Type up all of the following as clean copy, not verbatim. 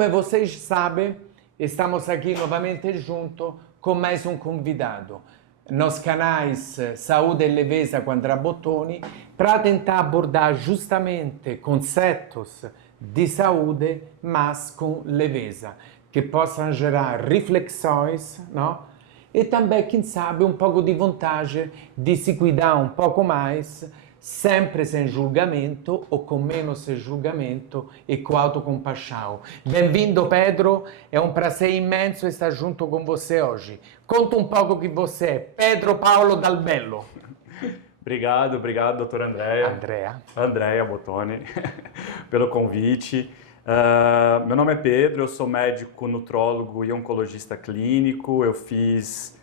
como vocês sabem, estamos aqui novamente juntos com mais um convidado nos canais Saúde e Leveza com Andrea Bottoni para tentar abordar justamente conceitos de saúde, mas com leveza, que possam gerar reflexões, não? E também, quem sabe, um pouco de vontade de se cuidar um pouco mais, sempre sem julgamento ou com menos julgamento e com autocompaixão. Bem-vindo, Pedro, é um prazer imenso estar junto com você hoje. Conta um pouco que você é, Pedro Paulo Dal Bello. Obrigado, doutora Andrea Bottoni, pelo convite. Meu nome é Pedro, eu sou médico nutrólogo e oncologista clínico. Eu fiz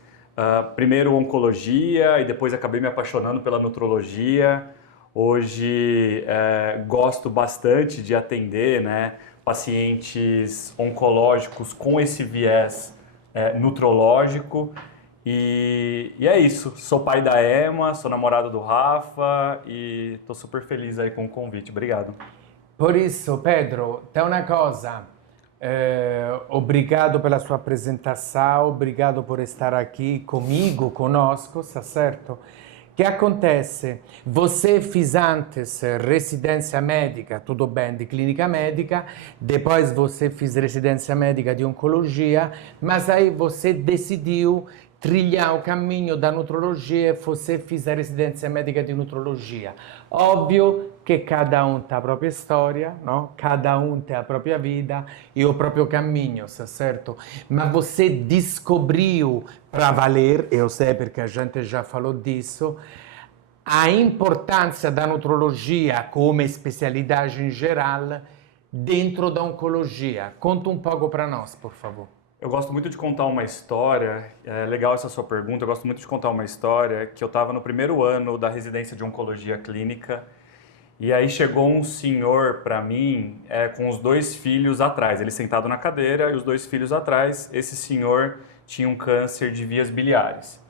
primeiro oncologia e depois acabei me apaixonando pela nutrologia. Hoje gosto bastante de atender, né, pacientes oncológicos com esse viés nutrológico. E é isso, sou pai da Emma, sou namorado do Rafa e estou super feliz aí com o convite. Obrigado. Por isso, Pedro, tem uma coisa, obrigado pela sua apresentação, obrigado por estar aqui comigo, conosco, tá certo? O que acontece? Você fez antes residência médica, tudo bem, de clínica médica, depois você fez residência médica de oncologia, mas aí você decidiu trilhar o caminho da nutrologia e você fez a residência médica de nutrologia. Óbvio que cada um tem a própria história, não? Cada um tem a própria vida e o próprio caminho, certo? Mas você descobriu para valer, eu sei porque a gente já falou disso, a importância da nutrologia como especialidade em geral dentro da oncologia. Conta um pouco para nós, por favor. Eu gosto muito de contar uma história, é legal essa sua pergunta, eu gosto muito de contar uma história que eu estava no primeiro ano da residência de oncologia clínica e aí chegou um senhor para mim com os 2 filhos atrás, ele sentado na cadeira e os 2 filhos atrás. Esse senhor tinha um câncer de vias biliares.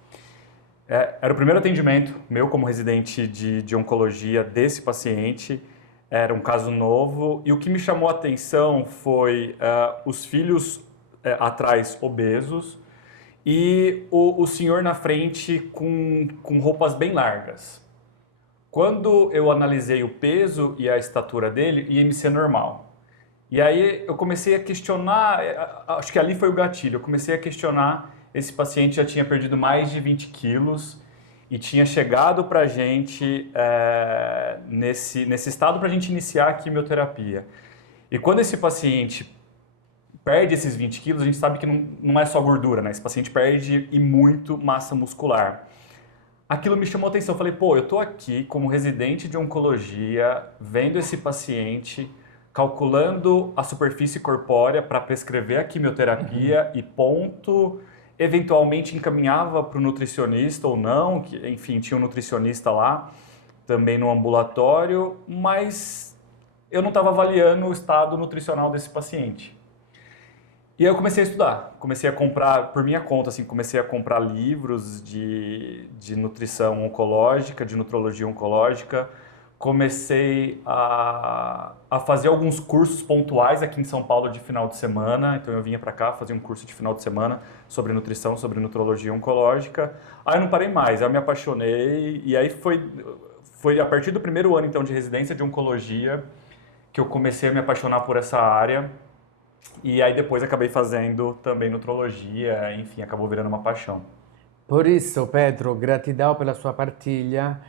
Era o primeiro atendimento meu como residente de oncologia desse paciente, era um caso novo e o que me chamou a atenção foi os filhos atrás obesos e o senhor na frente com roupas bem largas. Quando eu analisei o peso e a estatura dele, o IMC normal. E aí eu comecei a questionar, acho que ali foi o gatilho, eu comecei a questionar, esse paciente já tinha perdido mais de 20 quilos e tinha chegado para a gente nesse estado para a gente iniciar a quimioterapia. E quando esse paciente perde esses 20 quilos, a gente sabe que não é só gordura, né? Esse paciente perde e muito massa muscular. Aquilo me chamou a atenção, eu falei, pô, eu tô aqui como residente de oncologia, vendo esse paciente, calculando a superfície corpórea para prescrever a quimioterapia e ponto, eventualmente encaminhava para o nutricionista ou não, que, enfim, tinha um nutricionista lá, também no ambulatório, mas eu não estava avaliando o estado nutricional desse paciente. E aí eu comecei a estudar, comecei a comprar, por minha conta, assim, comecei a comprar livros de nutrição oncológica, de nutrologia oncológica, comecei a fazer alguns cursos pontuais aqui em São Paulo de final de semana, então eu vinha para cá fazer um curso de final de semana sobre nutrição, sobre nutrologia oncológica, aí eu não parei mais, aí eu me apaixonei e aí foi a partir do primeiro ano então de residência de oncologia que eu comecei a me apaixonar por essa área. E aí depois acabei fazendo também nutrologia, enfim, acabou virando uma paixão. Por isso, Pedro, gratidão pela sua partilha,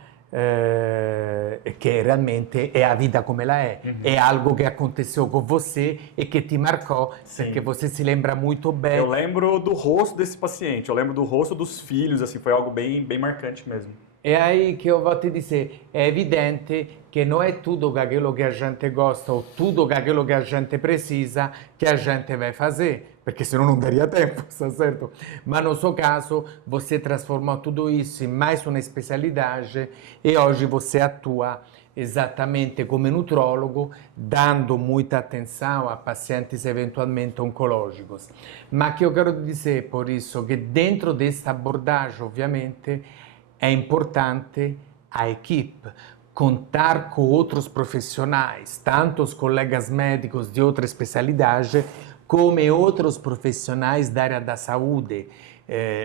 que realmente é a vida como ela é. É algo que aconteceu com você e que te marcou, Sim. Porque você se lembra muito bem. Eu lembro do rosto desse paciente, eu lembro do rosto dos filhos, assim, foi algo bem marcante mesmo. É aí que eu vou te dizer, é evidente que não é tudo aquilo que a gente gosta ou tudo aquilo que a gente precisa que a gente vai fazer, porque senão não daria tempo, tá certo? Mas no seu caso, você transformou tudo isso em mais uma especialidade e hoje você atua exatamente come nutrólogo, dando muita atenção a pacientes eventualmente oncológicos. Mas que eu quero dizer por isso que dentro desta abordagem, ovviamente, é importante a equipe, contar com outros profissionais, tanto os colegas médicos de outra especialidade, come outros profissionais da área da saúde,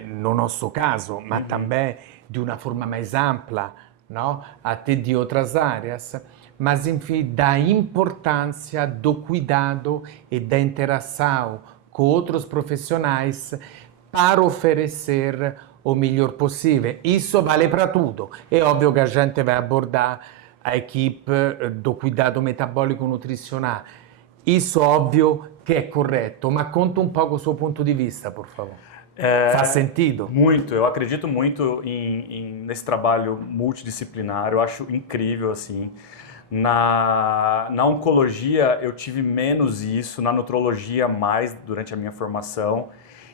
no nosso caso, mas também de uma forma mais ampla, não? Até de outras áreas, mas enfim, da importância do cuidado e da interação com outros profissionais para oferecer o melhor possível. Isso vale para tudo. É óbvio que a gente vai abordar a equipe do cuidado metabólico nutricional. Isso óbvio que é correto, mas conta um pouco o seu ponto de vista, por favor. Faz sentido? Muito, eu acredito muito nesse trabalho multidisciplinar, eu acho incrível, assim. Na oncologia eu tive menos isso, na nutrologia mais durante a minha formação.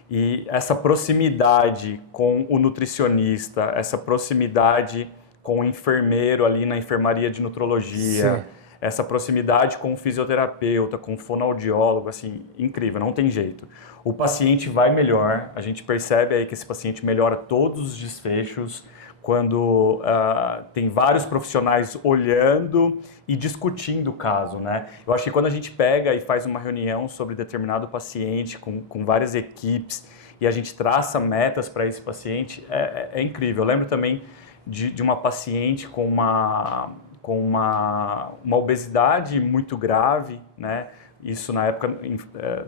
E essa proximidade com o nutricionista, essa proximidade com o enfermeiro ali na enfermaria de nutrologia, Sim. essa proximidade com o fisioterapeuta, com o fonoaudiólogo, assim, incrível, não tem jeito. O paciente vai melhor, a gente percebe aí que esse paciente melhora todos os desfechos quando tem vários profissionais olhando e discutindo o caso, né? Eu acho que quando a gente pega e faz uma reunião sobre determinado paciente com várias equipes e a gente traça metas para esse paciente, é incrível. Eu lembro também de uma paciente com uma obesidade muito grave, né? Isso na época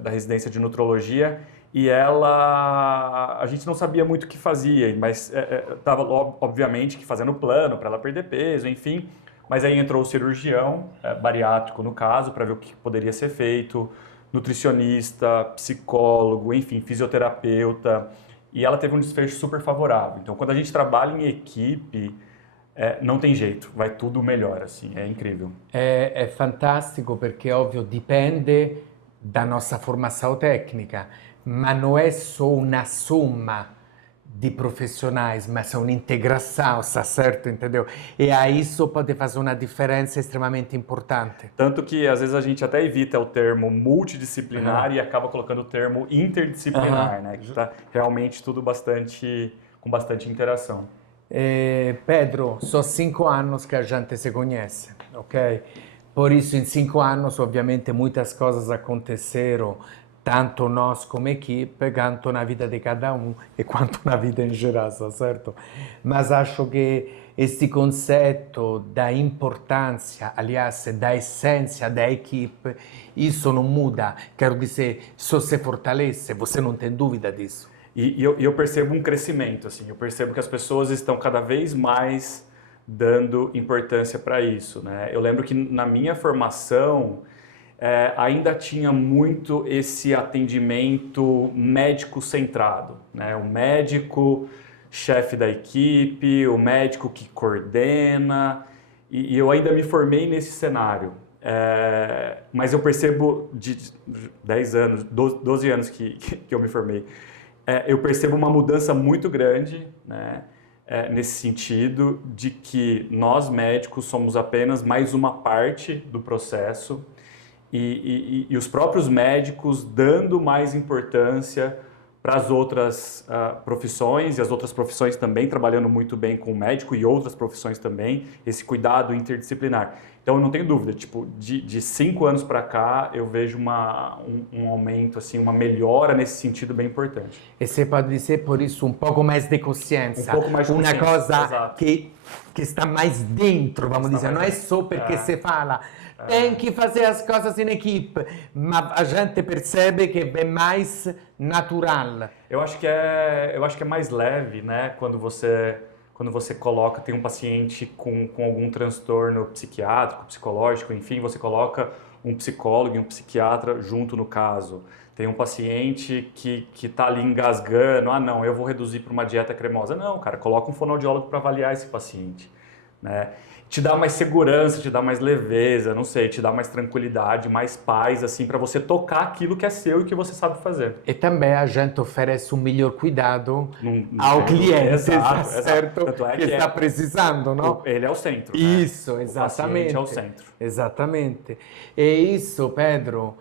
da residência de nutrologia, e a gente não sabia muito o que fazia, mas estava obviamente que fazendo plano para ela perder peso, enfim, mas aí entrou o cirurgião, bariátrico no caso, para ver o que poderia ser feito, nutricionista, psicólogo, enfim, fisioterapeuta, e ela teve um desfecho super favorável. Então, quando a gente trabalha em equipe, não tem jeito, vai tudo melhor, assim, é incrível. É fantástico porque, óbvio, dipende da nossa formação técnica, mas não é só uma soma de profissionais, mas é uma integração, está certo, entendeu? E aí isso pode fazer uma diferença extremamente importante. Tanto que, às vezes, a gente até evita o termo multidisciplinar e acaba colocando o termo interdisciplinar, né? Que está realmente tudo com bastante interação. Pedro, são 5 anos que a gente se conhece, ok? Por isso, em 5 anos, obviamente, muitas coisas aconteceram, tanto nós como equipe, quanto na vida de cada um e quanto na vida em geral, certo? Mas acho que este conceito da importância, aliás, da essência da equipe, isso não muda. Quero dizer, só se fortalece, você não tem dúvida disso. E eu percebo um crescimento, assim, eu percebo que as pessoas estão cada vez mais dando importância para isso, né? Eu lembro que na minha formação ainda tinha muito esse atendimento médico centrado, né? O médico chefe da equipe, o médico que coordena, e eu ainda me formei nesse cenário. Mas eu percebo de 10 anos, 12 anos que eu me formei, eu percebo uma mudança muito grande, né, nesse sentido de que nós médicos somos apenas mais uma parte do processo e os próprios médicos dando mais importância para as outras profissões, e as outras profissões também trabalhando muito bem com o médico e outras profissões também, esse cuidado interdisciplinar. Então, eu não tenho dúvida, tipo, de 5 anos para cá, eu vejo um aumento, assim, uma melhora nesse sentido bem importante. E você pode dizer, por isso, um pouco mais de consciência. Um pouco mais de uma consciência, coisa exato. que está mais dentro, vamos dizer. Não é só porque se fala, tem que fazer as coisas em equipe, mas a gente percebe que é mais natural. Eu acho que é mais leve, né, quando você coloca, tem um paciente com algum transtorno psiquiátrico, psicológico, enfim, você coloca um psicólogo e um psiquiatra junto no caso. Tem um paciente que está ali engasgando, não, eu vou reduzir para uma dieta cremosa. Não, cara, coloca um fonoaudiólogo para avaliar esse paciente, né? Te dá mais segurança, te dá mais leveza, não sei, te dá mais tranquilidade, mais paz, assim, para você tocar aquilo que é seu e que você sabe fazer. E também a gente oferece um melhor cuidado ao cliente, exato, certo? Tanto é que está precisando, não? Ele é o centro, né? Isso, exatamente. O paciente é o centro. Exatamente. E isso, Pedro,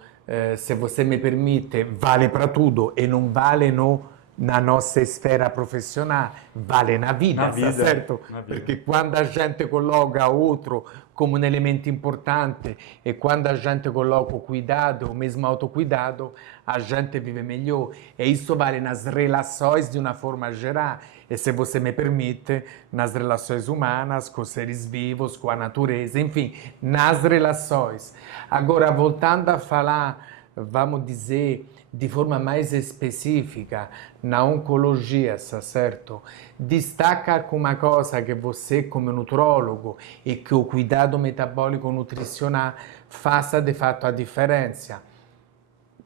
se você me permite, vale para tudo e não vale no na nossa esfera profissional, vale na vida, Na tá vida, certo? na vida. Perché quando a gente coloca outro como um elemento importante e quando a gente coloca o cuidado, o mesmo autocuidado, a gente vive melhor. E isso vale nas relações de uma forma geral. E se você me permite, nas relações humanas, com os seres vivos, com a natureza, enfim, nas relações. Agora, voltando a falar, vamos dizer, de forma mais específica, na oncologia, tá certo? Destaca com uma coisa que você, como nutrólogo, e que o cuidado metabólico nutricional faça de fato a diferença.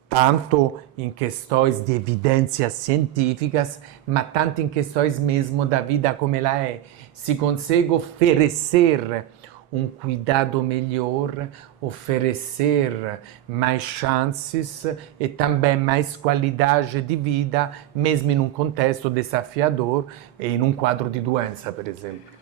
Tanto em questões de evidências científicas, mas tanto em questões mesmo da vida como ela é. Se consegue oferecer um cuidado melhor, oferecer mais chances e também mais qualidade de vida, mesmo em um contexto desafiador e em um quadro de doença, por exemplo.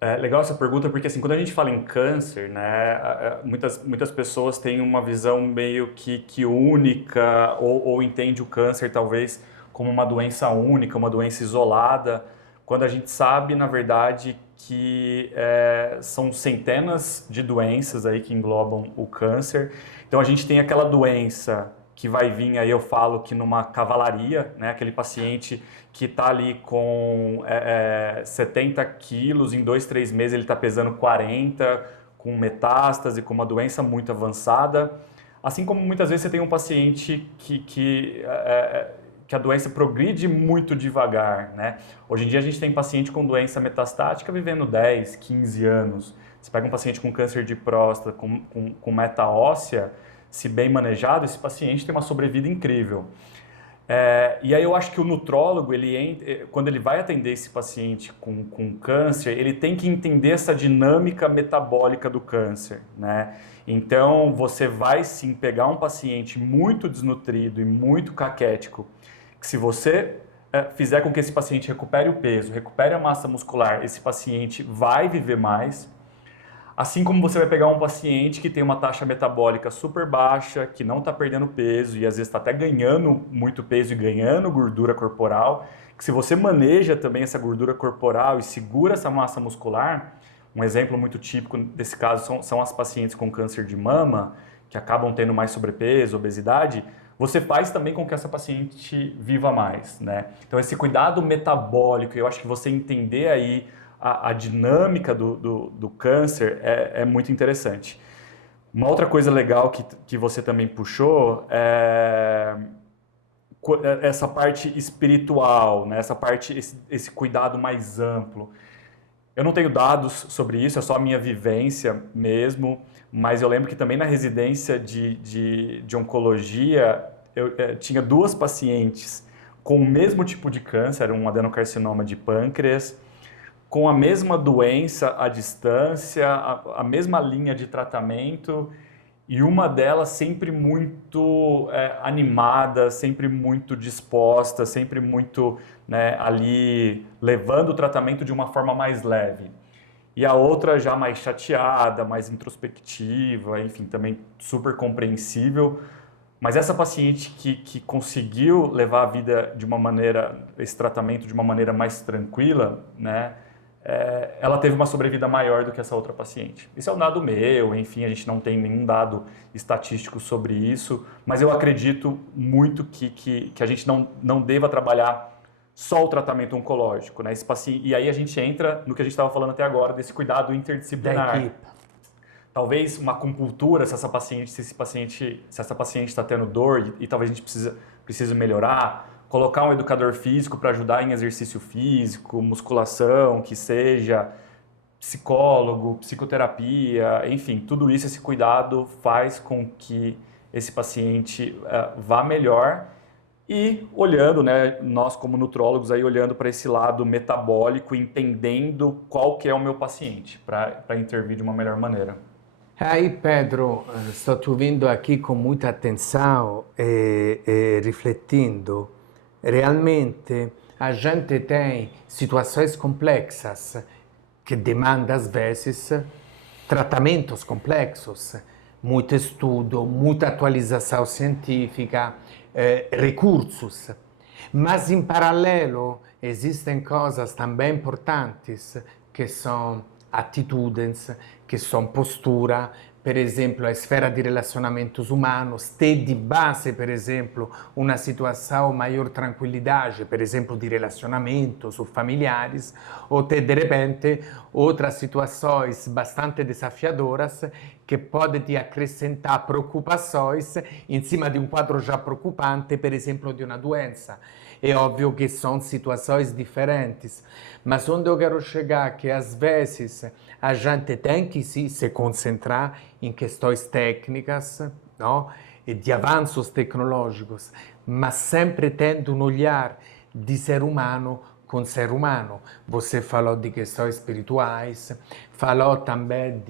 É legal essa pergunta porque assim, quando a gente fala em câncer, né, muitas pessoas têm uma visão meio que única ou entende o câncer talvez como uma doença única, uma doença isolada, quando a gente sabe, na verdade, que são centenas de doenças aí que englobam o câncer. Então a gente tem aquela doença que vai vir, aí eu falo que numa cavalaria, né, aquele paciente que está ali com 70 quilos, em 2, 3 meses ele está pesando 40, com metástase, com uma doença muito avançada. Assim como muitas vezes você tem um paciente que a doença progride muito devagar, né? Hoje em dia a gente tem paciente com doença metastática vivendo 10, 15 anos. Você pega um paciente com câncer de próstata, com meta óssea, se bem manejado, esse paciente tem uma sobrevida incrível. E aí eu acho que o nutrólogo, quando ele vai atender esse paciente com câncer, ele tem que entender essa dinâmica metabólica do câncer, né? Então você vai sim pegar um paciente muito desnutrido e muito caquético, que se você fizer com que esse paciente recupere o peso, recupere a massa muscular, esse paciente vai viver mais. Assim como você vai pegar um paciente que tem uma taxa metabólica super baixa, que não está perdendo peso e às vezes está até ganhando muito peso e ganhando gordura corporal, que se você maneja também essa gordura corporal e segura essa massa muscular, um exemplo muito típico desse caso são as pacientes com câncer de mama, que acabam tendo mais sobrepeso, obesidade, você faz também com que essa paciente viva mais, né? Então esse cuidado metabólico, eu acho que você entender aí a dinâmica do câncer é muito interessante. Uma outra coisa legal que você também puxou é essa parte espiritual, né? Essa parte, esse cuidado mais amplo. Eu não tenho dados sobre isso, é só a minha vivência mesmo, mas eu lembro que também na residência de oncologia, eu tinha 2 pacientes com o mesmo tipo de câncer, um adenocarcinoma de pâncreas, com a mesma doença à distância, a mesma linha de tratamento, e uma delas sempre muito animada, sempre muito disposta, sempre muito, né, ali levando o tratamento de uma forma mais leve. E a outra já mais chateada, mais introspectiva, enfim, também super compreensível. Mas essa paciente que conseguiu levar a vida de uma maneira, esse tratamento de uma maneira mais tranquila, né? Ela teve uma sobrevida maior do que essa outra paciente. Isso é um dado meu, enfim, a gente não tem nenhum dado estatístico sobre isso, mas eu acredito muito que a gente não deva trabalhar só o tratamento oncológico, né? Esse paciente, e aí a gente entra no que a gente estava falando até agora, desse cuidado interdisciplinar. Da equipe. Talvez uma acupuntura, se essa paciente está tendo dor e talvez a gente precise melhorar, colocar um educador físico para ajudar em exercício físico, musculação, que seja, psicólogo, psicoterapia, enfim, tudo isso, esse cuidado faz com que esse paciente vá melhor e olhando, né, nós como nutrólogos aí olhando para esse lado metabólico, entendendo qual que é o meu paciente para intervir de uma melhor maneira. Aí, Pedro, estou te ouvindo aqui com muita atenção e refletindo. Realmente, a gente tem situações complexas que demandam, às vezes, tratamentos complexos, muito estudo, muita atualização científica, recursos. Mas em paralelo existem coisas também importantes que são atitudes, que são postura, por exemplo, a esfera de relacionamentos humanos, ter de base, por exemplo, uma situação maior tranquilidade, por exemplo, de relacionamentos ou familiares, ou ter, de repente, outras situações bastante desafiadoras que podem te acrescentar preocupações em cima de um quadro já preocupante, por exemplo, de uma doença. É óbvio que são situações diferentes, mas onde eu quero chegar é que às vezes a gente tem que se concentrar em questões técnicas, não? E de avanços tecnológicos, mas sempre tendo um olhar de ser humano com ser humano. Você falou de questões espirituais, falou também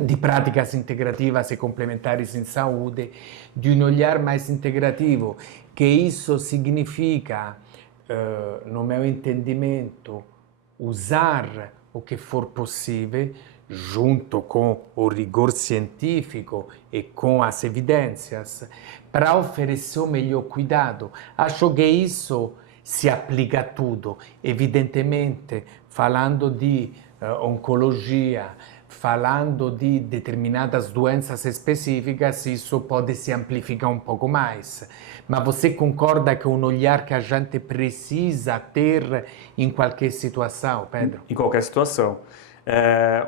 de práticas integrativas e complementares em saúde, de um olhar mais integrativo, que isso significa, no meu entendimento, usar o que for possível, junto com o rigor científico e com as evidências, para oferecer o melhor cuidado. Acho que isso se aplica a tudo. Evidentemente, falando de oncologia, falando de determinadas doenças específicas, isso pode se amplificar um pouco mais. Mas você concorda que é um olhar que a gente precisa ter em qualquer situação, Pedro? Em qualquer situação.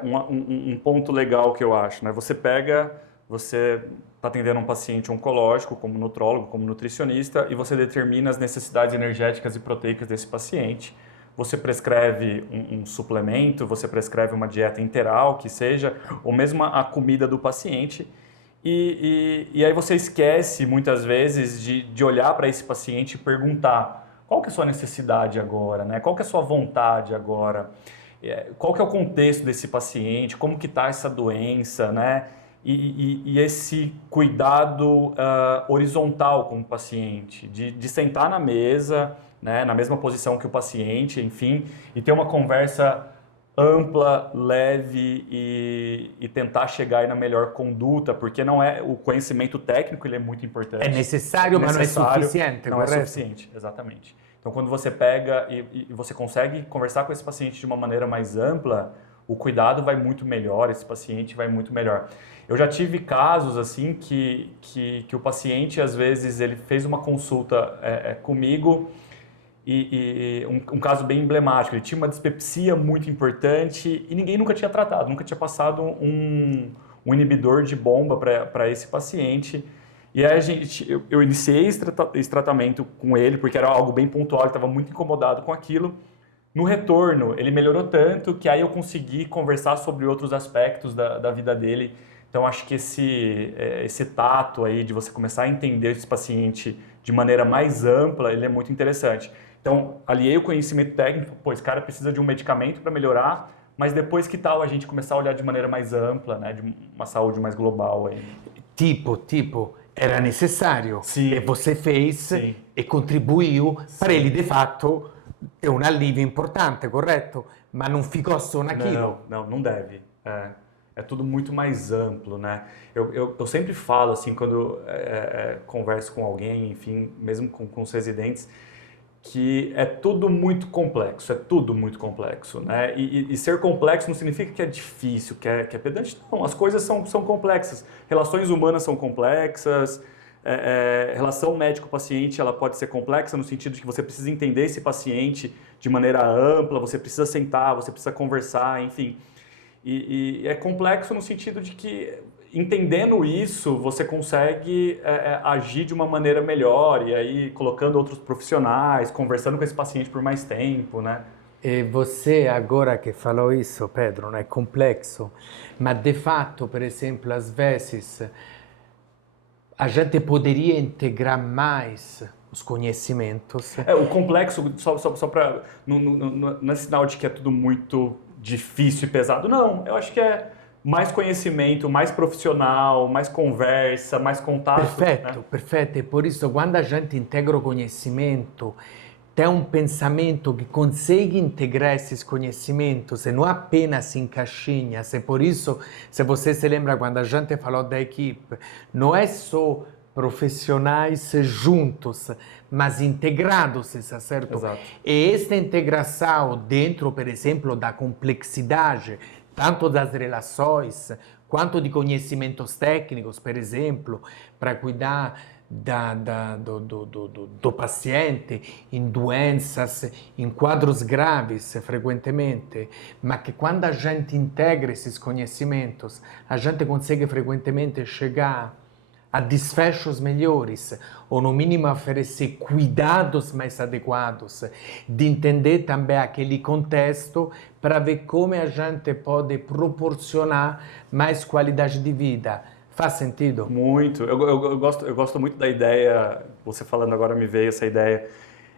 Um ponto legal que eu acho, né? Você está atendendo um paciente oncológico, como nutrólogo, como nutricionista, e você determina as necessidades energéticas e proteicas desse paciente. Você prescreve um suplemento, você prescreve uma dieta interal, que seja, ou mesmo a comida do paciente. E aí você esquece, muitas vezes, de olhar para esse paciente e perguntar qual que é a sua necessidade agora, né? Qual que é a sua vontade agora? Qual que é o contexto desse paciente? Como que está essa doença, né? E esse cuidado horizontal com o paciente, de sentar na mesa, né, na mesma posição que o paciente, enfim, e ter uma conversa ampla, leve e tentar chegar aí na melhor conduta, porque não é o conhecimento técnico, ele é muito importante. É necessário, mas não é suficiente, não correto? É suficiente, exatamente. Então, quando você pega e você consegue conversar com esse paciente de uma maneira mais ampla, o cuidado vai muito melhor, esse paciente vai muito melhor. Eu já tive casos assim que o paciente, às vezes, ele fez uma consulta comigo e um caso bem emblemático, ele tinha uma dispepsia muito importante e ninguém nunca tinha tratado, nunca tinha passado um inibidor de bomba para esse paciente. E aí eu iniciei esse tratamento com ele, porque era algo bem pontual, ele estava muito incomodado com aquilo. No retorno, ele melhorou tanto que aí eu consegui conversar sobre outros aspectos da vida dele. Então, acho que esse tato aí de você começar a entender esse paciente de maneira mais ampla, ele é muito interessante. Então, aliei o conhecimento técnico, pô, esse cara precisa de um medicamento para melhorar, mas depois que tal a gente começar a olhar de maneira mais ampla, né, de uma saúde mais global aí. Tipo, era necessário. Sim. E você fez Sim. e contribuiu para ele, de fato, ter um alívio importante, correto? Mas não ficou só naquilo. Não deve. É tudo muito mais amplo, né? Eu sempre falo, assim, quando converso com alguém, enfim, mesmo com os residentes, que é tudo muito complexo, né? E ser complexo não significa que é difícil, que é pedante, não. As coisas são complexas. Relações humanas são complexas, relação médico-paciente ela pode ser complexa no sentido de que você precisa entender esse paciente de maneira ampla, você precisa sentar, você precisa conversar, enfim. E é complexo no sentido de que, entendendo isso, você consegue agir de uma maneira melhor, e aí colocando outros profissionais, conversando com esse paciente por mais tempo, né? E você agora que falou isso, Pedro, não é complexo, mas de fato, por exemplo, às vezes a gente poderia integrar mais os conhecimentos. O complexo, só para... Não é sinal de que é tudo muito difícil e pesado, não. Eu acho que é mais conhecimento, mais profissional, mais conversa, mais contato. Perfeito, né? perfeito. E por isso, quando a gente integra o conhecimento, tem um pensamento que consegue integrar esses conhecimentos e não apenas em caixinhas. E por isso, se você se lembra quando a gente falou da equipe, não é só profissionais juntos, mas integrados, está certo? Exato. E esta integração dentro, por exemplo, da complexidade, tanto das relações, quanto de conhecimentos técnicos, por exemplo, para cuidar do paciente em doenças, em quadros graves, frequentemente, mas que quando a gente integra esses conhecimentos, a gente consegue frequentemente chegar a desfechos melhores, ou no mínimo oferecer cuidados mais adequados, de entender também aquele contexto para ver como a gente pode proporcionar mais qualidade de vida. Faz sentido? Muito. Eu gosto muito da ideia, você falando agora me veio essa ideia,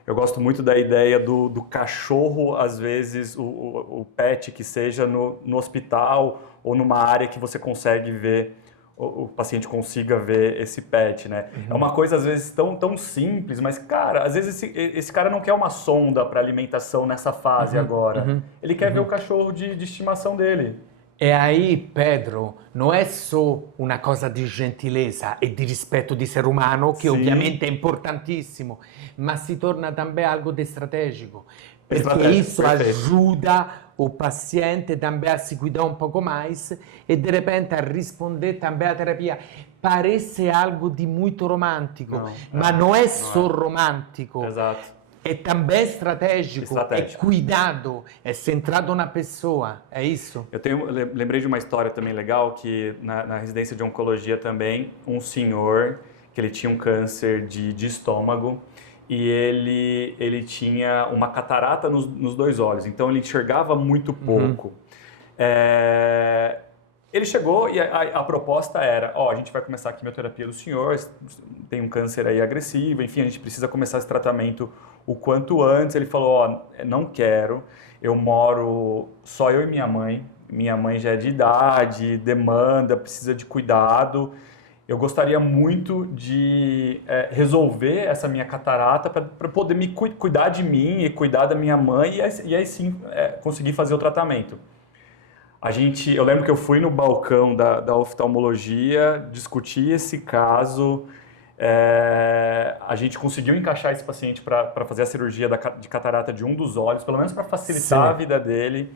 eu gosto muito da ideia do cachorro, às vezes, o pet que seja no hospital ou numa área que você consegue ver, o paciente consiga ver esse pet, né? É uma coisa, às vezes, tão simples, mas, cara, às vezes esse cara não quer uma sonda para alimentação nessa fase agora. Ele quer ver o cachorro de estimação dele. E aí, Pedro, não é só uma coisa di gentilezza e di rispetto di ser umano, che Sì. ovviamente è importantissimo, ma si torna também algo di strategico, perché Estratégico, isso perfeito. ajuda o paciente também a se cuidar um pouco mais e de repente a responder também à terapia. Parece algo di muito romântico, Não, mas não é só romântico. Exato. É também estratégico, Estratégico. é cuidado, é centrado na pessoa, é isso? Lembrei de uma história também legal que na residência de oncologia também, um senhor que ele tinha um câncer de estômago e ele tinha uma catarata nos dois olhos, então ele enxergava muito pouco. Ele chegou e a proposta era, a gente vai começar a quimioterapia do senhor, tem um câncer aí agressivo, enfim, a gente precisa começar esse tratamento o quanto antes. Ele falou, não quero, eu moro só eu e minha mãe já é de idade, demanda, precisa de cuidado, eu gostaria muito de resolver essa minha catarata para poder me cuidar de mim e cuidar da minha mãe e aí sim conseguir fazer o tratamento. Eu lembro que eu fui no balcão da oftalmologia, discuti esse caso, a gente conseguiu encaixar esse paciente para fazer a cirurgia de catarata de um dos olhos, pelo menos para facilitar a vida dele.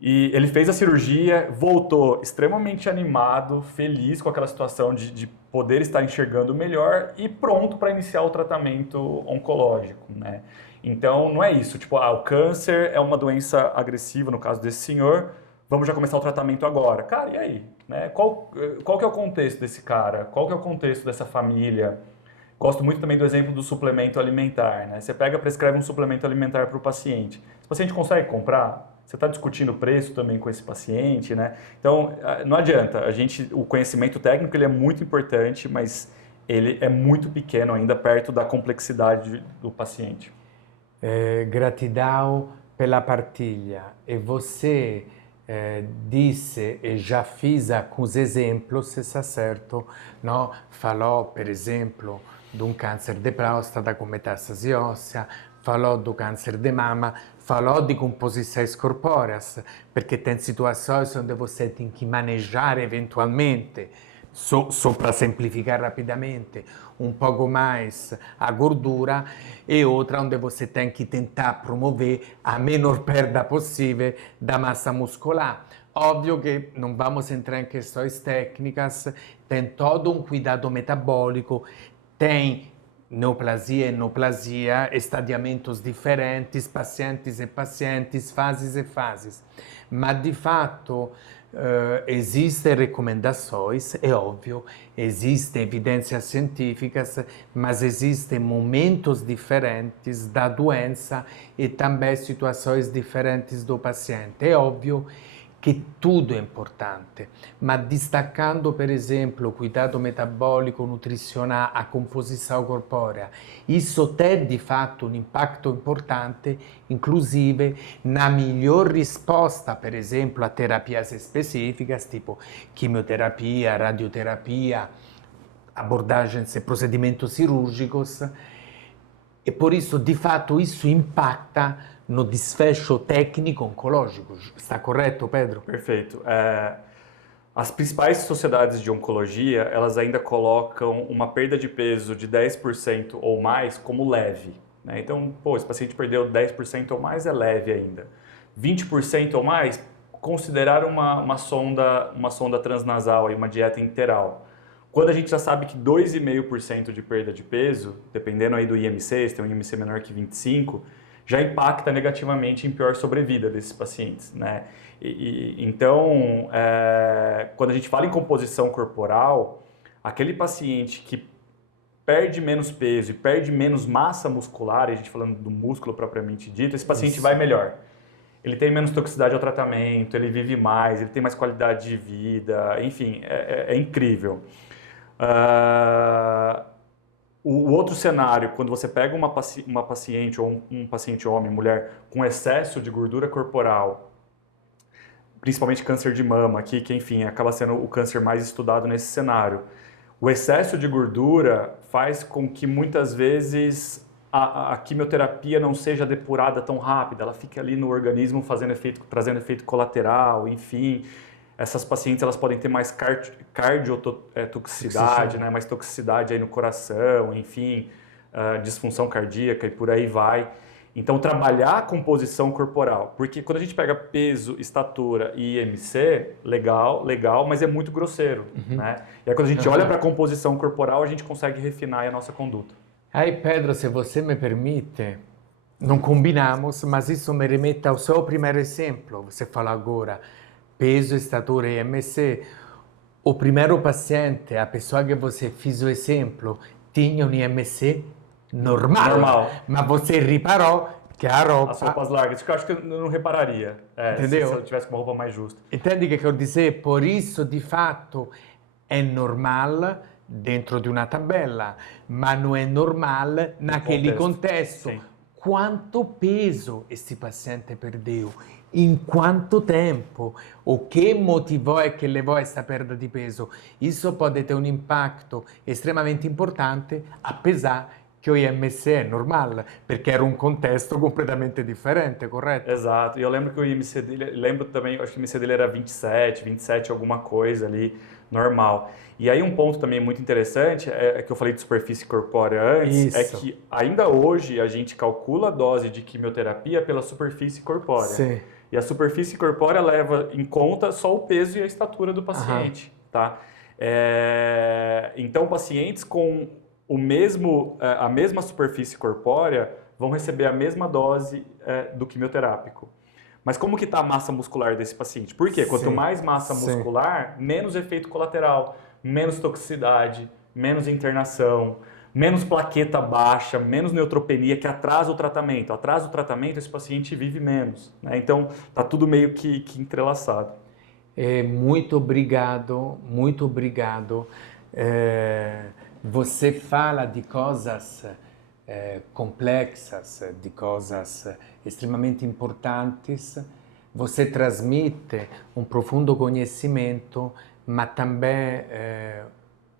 E ele fez a cirurgia, voltou extremamente animado, feliz com aquela situação de poder estar enxergando melhor e pronto para iniciar o tratamento oncológico, né? Então, não é isso, tipo, o câncer é uma doença agressiva, no caso desse senhor, vamos já começar o tratamento agora. Cara, e aí? Né? Qual que é o contexto desse cara? Qual que é o contexto dessa família? Gosto muito também do exemplo do suplemento alimentar, né? Você prescreve um suplemento alimentar para o paciente. Se o paciente consegue comprar, você está discutindo o preço também com esse paciente, né? Então, não adianta. O conhecimento técnico ele é muito importante, mas ele é muito pequeno ainda perto da complexidade do paciente. Gratidão pela partilha. E você disse e já fiz alguns exemplos, se está certo, no? Falou, per exemplo, de um câncer de próstata com metástase óssea, falou do câncer de mama, falou de composições corpóreas, porque tem situações onde você tem que manejar eventualmente, só para simplificar rapidamente, um pouco mais a gordura, e outra onde você tem que tentar promover a menor perda possível da massa muscular. Óbvio que não vamos entrar em questões técnicas, tem todo um cuidado metabólico, tem neoplasia e neoplasia, estadiamentos diferentes, pacientes e pacientes, fases e fases. Mas, de fato, existem recomendações, é óbvio, existem evidências científicas, mas existem momentos diferentes da doença e também situações diferentes do paciente. É óbvio que tudo é importante, mas destacando, per exemplo, o cuidado metabólico, nutricional, a composição corpórea, isso tem de fato um impacto importante, inclusive na melhor risposta, per exemplo, a terapias específicas, tipo quimioterapia, radioterapia, abordagens e procedimentos cirúrgicos, e por isso, de fato, isso impacta no desfecho técnico oncológico. Está correto, Pedro? Perfeito. As principais sociedades de oncologia, elas ainda colocam uma perda de peso de 10% ou mais como leve, né? Então, pô, esse paciente perdeu 10% ou mais, é leve ainda. 20% ou mais, considerar uma sonda transnasal, aí, uma dieta interal. Quando a gente já sabe que 2,5% de perda de peso, dependendo aí do IMC, se tem um IMC menor que 25, já impacta negativamente em pior sobrevida desses pacientes, né? Então, quando a gente fala em composição corporal, aquele paciente que perde menos peso e perde menos massa muscular, e a gente falando do músculo propriamente dito, esse paciente Isso. vai melhor. Ele tem menos toxicidade ao tratamento, ele vive mais, ele tem mais qualidade de vida, enfim, é incrível. O outro cenário, quando você pega uma paciente ou um paciente homem, mulher, com excesso de gordura corporal, principalmente câncer de mama aqui, que enfim, acaba sendo o câncer mais estudado nesse cenário. O excesso de gordura faz com que muitas vezes a quimioterapia não seja depurada tão rápida, ela fica ali no organismo trazendo efeito colateral, enfim. Essas pacientes elas podem ter mais cardiotoxicidade, né? Mais toxicidade aí no coração, enfim, disfunção cardíaca e por aí vai. Então, trabalhar a composição corporal, porque quando a gente pega peso, estatura e IMC, legal, mas é muito grosseiro, né? E aí quando a gente olha para a composição corporal, a gente consegue refinar a nossa conduta. Aí, Pedro, se você me permite, não combinamos, mas isso me remete ao seu primeiro exemplo. Você fala agora peso, estatura e IMC. O primeiro paciente, a pessoa que você fez o exemplo, tinha um IMC normal. Mas você reparou que a roupa... As roupas largas, isso que eu acho que eu não repararia. Entendeu? Se eu tivesse com uma roupa mais justa. Entende o que eu dizer? Por isso, de fato, é normal dentro de uma tabela, mas não é normal naquele contexto. Quanto peso esse paciente perdeu? Em quanto tempo? O que motivou e que levou a essa perda de peso? Isso pode ter um impacto extremamente importante, apesar que o IMC é normal, porque era um contexto completamente diferente, correto? Exato. E eu lembro que o IMC dele, lembro também, acho que o IMC dele era 27 alguma coisa ali, normal. E aí um ponto também muito interessante, que eu falei de superfície corpórea antes, é que ainda hoje a gente calcula a dose de quimioterapia pela superfície corpórea. Sim. E a superfície corpórea leva em conta só o peso e a estatura do paciente, tá? Então, pacientes com a mesma superfície corpórea vão receber a mesma dose do quimioterápico. Mas como que está a massa muscular desse paciente? Por quê? Quanto mais massa muscular, menos efeito colateral, menos toxicidade, menos internação, menos plaqueta baixa, menos neutropenia, que atrasa o tratamento. Atrasa o tratamento, esse paciente vive menos, né? Então, está tudo meio que entrelaçado. Muito obrigado, muito obrigado. Você fala de coisas complexas, de coisas extremamente importantes. Você transmite um profundo conhecimento, mas também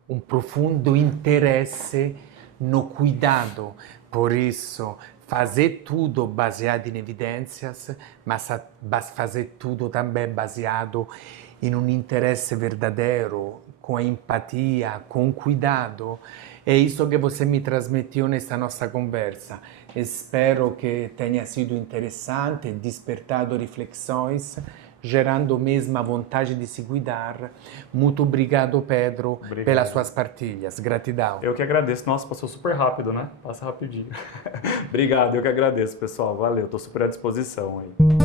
um profundo interesse no cuidado. Por isso, fazer tudo baseado em evidências, mas fazer tudo também baseado em um interesse verdadeiro, com empatia, com cuidado. É isso que você me transmitiu nesta nossa conversa. Espero que tenha sido interessante, despertado reflexões, gerando mesmo a vontade de se cuidar. Muito obrigado, Pedro, pelas suas partilhas. Gratidão. Eu que agradeço. Nossa, passou super rápido, né? Passa rapidinho. Obrigado, eu que agradeço, pessoal. Valeu, estou super à disposição aí.